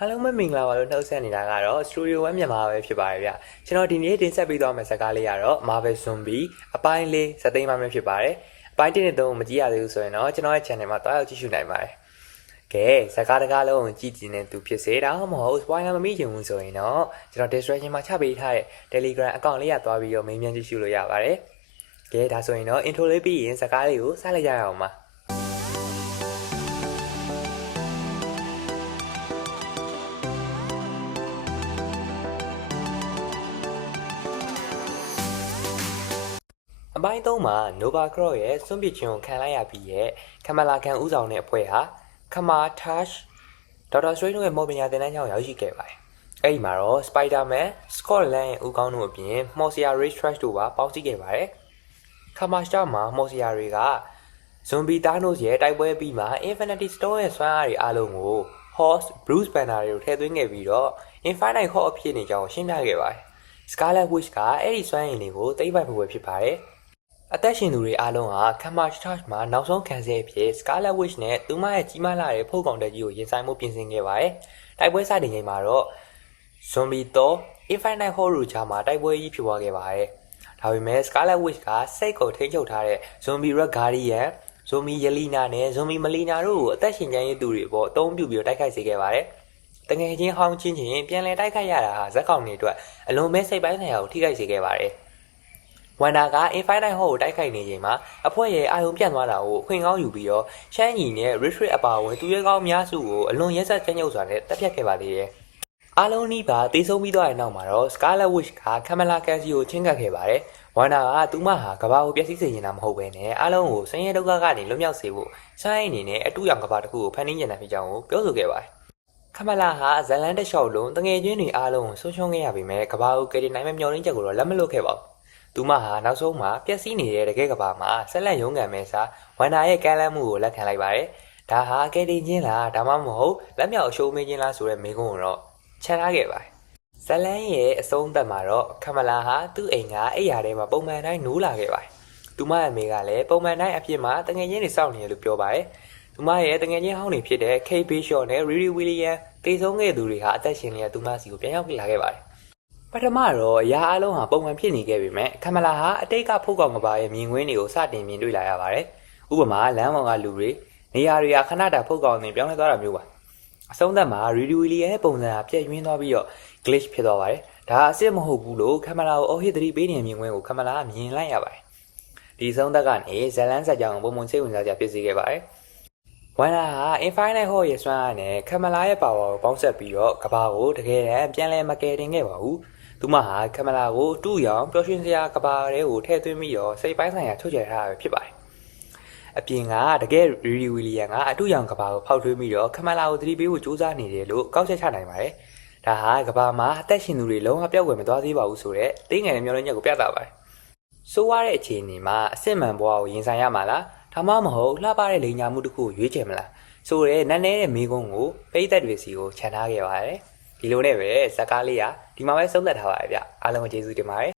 အားလုံးပဲမင်္ဂလာပါလို့နှုတ်ဆက်နေတာကတော့ Studio One မြန်မာပဲဖြစ်ပါတယ်ဗျကျွန်တော်ဒီနေ့တင်ဆက်ပေးသွားမယ့်ဇာတ်ကားလေးကတော့ Marvel Zombie အပိုင်းလေးဇာတ်သိမ်းမှဖြစ်ပါတယ်အပိုင်း1နဲ့3ကိုမကြည့်ရသေးဘူးဆိုရင်တော့ကျွန်တော်ရဲ့ channel မှာတွားရောက်ကြည့်ရှုနိုင်ပါတယ်ကဲဇာတ်ကားတစ်ကားလုံးကိုကြည့်ကြည့်နေသူဖြစ်စေဒါမှမဟုတ် spoiler မမိချင်ဘူးဆိုရင်တော့ကျွန်တော် description မှာချပေးထားတဲ့ Telegram account လေးကတွားပြီးတော့မေးမြန်းကြည့်ရှုလို့ရပါတယ်ကဲဒါဆိုရင်တော့ intro လေးပြီးရင်ဇာတ်ကားလေးကိုစလိုက်ကြရအောင်ပါအပိုင်း3မှာ Nova Cross ရဲ့စွန့်ပစ်ခြင်းကိုခံလိုက်ရပြီးရဲ့ကမလာကန်ဦးဆောင်တဲ့အဖွဲ့ဟာခမာတာရှ်ဒေါက်တာစထရိတ်တို့ရဲ့မော်ပညာသင်တန်းကျောင်းရောက်ရှိခဲ့ပါတယ်။အဲဒီမှာတော့ Spider-Man, Scott Lang ရဲ့ဦးခေါင်းတို့အပြင် Mosia Ray Trash တို့ပါပေါင်းစည်းခဲ့ပါတယ်။ခမာစတာမှာ Mosia Ray က Zombie Thanos ရဲ့တိုက်ပွဲပြီးမှ Infinity Stone ရဲ့စွမ်းအားတွေအားလုံးကို Host, Bruce Banner တွေကိုထည့်သွင်းခဲ့ပြီးတော့ Infinite Hulk အဖြစ်နေကြောင်းရှင်းပြခဲ့ပါတယ်။ Scarlet Witch ကအဲ့ဒီစွမ်းရည်တွေကိုသိမ်းပိုက်ဖို့ပဲဖြစ်ပါတယ်။အသက်ရှင်သူတွေအားလုံးဟာခမာချာ့မှာနောက်ဆုံးခံစားအဖြစ် Scarlet Witch နဲ့သူမရဲ့ကြီးမားလာတဲ့ဖုတ်ကောင်တက်ကြီးကိုရင်ဆိုင်မှုပြင်ဆင်ခဲ့ပါတယ်။တိုက်ပွဲစတင်ချိန်မှာတော့ Zombie Thor, Infinite Hulk တို့ကြားမှာတိုက်ပွဲကြီးဖြစ်ပွားခဲ့ပါတယ်။ဒါပေမဲ့ Scarlet Witch ကစိတ်ကိုထိန်းချုပ်ထားတဲ့ Zombie Red Guardian, Zombie Yelena နဲ့ Zombie Melina တို့ကိုအသက်ရှင်ကျန်ရည်သူတွေပေါ်အသုံးပြုပြီးတိုက်ခိုက်စေခဲ့ပါတယ်။တငယ်ချင်းဟောင်းချင်းချင်းပြန်လည်တိုက်ခိုက်ရတာဟာဇက်ကောင်တွေအတွက်အလွန်ပဲစိတ်ပိုင်းဆိုင်ရာကိုထိခိုက်စေခဲ့ပါတယ်။ဝန်နာက Infinite Hulk ကိုတိုက်ခိုက်နေချိန်မှာအဖွဲ့ရဲ့အာရုံပြတ်သွားတာကိုအခွင့်ကောင်းယူပြီးတော့ရှမ်းကြီးနဲ့ Retreat အပါအဝင်သူရဲကောင်းများစုကိုအလွန်ရက်စက်ကြမ်းကြုတ်စွာနဲ့တပ်ဖြတ်ခဲ့ပါသေးတယ်။အားလုံးနီးပါတေးဆုံးပြီးသွားတဲ့နောက်မှာတော့ Scarlet Witch ကကမလာကန်စီကိုချင်းကပ်ခဲ့ပါတယ်။ဝန်နာကသူမဟာကဘာကိုပျက်စီးစေချင်တာမဟုတ်ဘဲနဲ့အားလုံးကိုဆင်းရဲဒုက္ခကနေလွတ်မြောက်စေဖို့စွမ်းရည်အနေနဲ့အတူရောင်ကဘာတစ်ခုကိုဖန်တီးကျင်တာဖြစ်ကြောင်းကိုပြောဆိုခဲ့ပါတယ်။ကမလာဟာဇလန်တစ်လျှောက်လုံးတငယ်ချင်းတွေအားလုံးကိုဆုံးရှုံးခဲ့ရပေမဲ့ကဘာကိုကယ်တင်နိုင်မဲ့မျှော်လင့်ချက်ကိုတော့လက်မလွတ်ခဲ့ပါဘူး။သူမဟာနောက်ဆုံးမှာပျက်စီးနေတဲ့တကယ်ကဘာမှာဆက်လက်ရုန်းကန်မဲ့စားဝန်နာရဲ့ကမ်းလှမ်းမှုကိုလက်ခံလိုက်ပါတယ်။ဒါဟာကယ်တင်ခြင်းလားဒါမှမဟုတ်လက်မြောက်အရှုံးမေးခြင်းလားဆိုတဲ့မေးခွန်းကိုတော့ချန်ထားခဲ့ပါတယ်။ဇလန်ရဲ့အဆုံးသတ်မှာတော့ကမလာဟာသူ့အိမ်ကအိယာထဲမှာပုံမှန်တိုင်းနိုးလာခဲ့ပါတယ်။သူမရဲ့အမေကလည်းပုံမှန်တိုင်းအဖြစ်မှာတငယ်ချင်းတွေစောင့်နေတယ်လို့ပြောပါတယ်။သူမရဲ့တငယ်ချင်းဟောင်းတွေဖြစ်တဲ့ Kate Bishop နဲ့ Riri Williams တေဆုံးခဲ့သူတွေဟာအသက်ရှင်နေတဲ့သူမစီကိုပြန်ရောက်လာခဲ့ပါတယ်ပထမတော့အရာအလုံးဟာပုံမှန်ဖြစ်နေခဲ့ပေမဲ့ကမလာဟာအတိတ်ကဖုတ်ကောင်ကဘာရဲ့မြင်ကွင်းတွေကိုစတင်မြင်တွေ့လာရပါတယ်။ဥပမာလမ်းပေါ်ကလူတွေနေရာတွေကခဏတာဖုတ်ကောင်တွေပြောင်းလဲသွားတာမျိုးပါ။အဆုံးသတ်မှာ Riri Williams ရဲ့ပုံစံကပြည့်ရင်းသွားပြီးတော့ glitch ဖြစ်သွားပါတယ်။ဒါအစ်စ်မဟုတ်ဘူးလို့ကမလာကိုအော်ဟစ်သတိပေးနေမြင်ကွင်းကိုကမလာကမြင်လိုက်ရပါတယ်။ဒီဆုံးသက်ကနေဇလန်ဆက်ကြောင်ပုံမှန်စိတ်ဝင်စားစရာဖြစ်စေခဲ့ပါတယ်။ဝန်နာဟာ Infinite Hulk ရဲ့စွမ်းအားနဲ့ကမလာရဲ့ပါဝါကိုပေါင်းစပ်ပြီးတော့ကဘာကိုတကယ်တမ်းပြန်လဲမကယ်တင်ခဲ့ပါဘူး။သူမဟာကမလာကိုတူရောင်ပျော်ရွှင်စရာကဘာတွေကိုထည့်သွင်းပြီးတော့စိတ်ပိုင်းဆိုင်ရာထုတ်ချယ်ထားတာပဲဖြစ်ပါတယ်။အပြင်ကတကယ် Riri Williams ကအတူရောင်ကဘာကိုဖောက်ထွင်းပြီးတော့ကမလာကိုသတိပေးဖို့ကြိုးစားနေတယ်လို့ကောက်ချက်ချနိုင်ပါတယ်။ဒါဟာကဘာမှာအသက်ရှင်သူတွေလုံးဝပြောက်ွယ်မသွားသေးပါဘူးဆိုတော့တင်းငယ်တဲ့မျောလင်းချက်ကိုပြသပါတယ်။ဆိုးရတဲ့အခြေအနေမှာအစစ်မှန်ဘဝကိုရင်ဆိုင်ရမှာလားဒါမှမဟုတ်လှပတဲ့လိန်ညာမှုတစ်ခုကိုရွေးချယ်မလားဆိုတော့နန်းနေတဲ့မိကုန်းကိုပိတ်သက်တွေစီကိုခြံထားခဲ့ပါတယ်။ဒီလိုနဲ့ပဲဇက်ကားလေးကဒီမှာပဲဆုံးသက်ထားပါတယ်ဗျအားလုံးကိုကျေးဇူးတင်ပါတယ်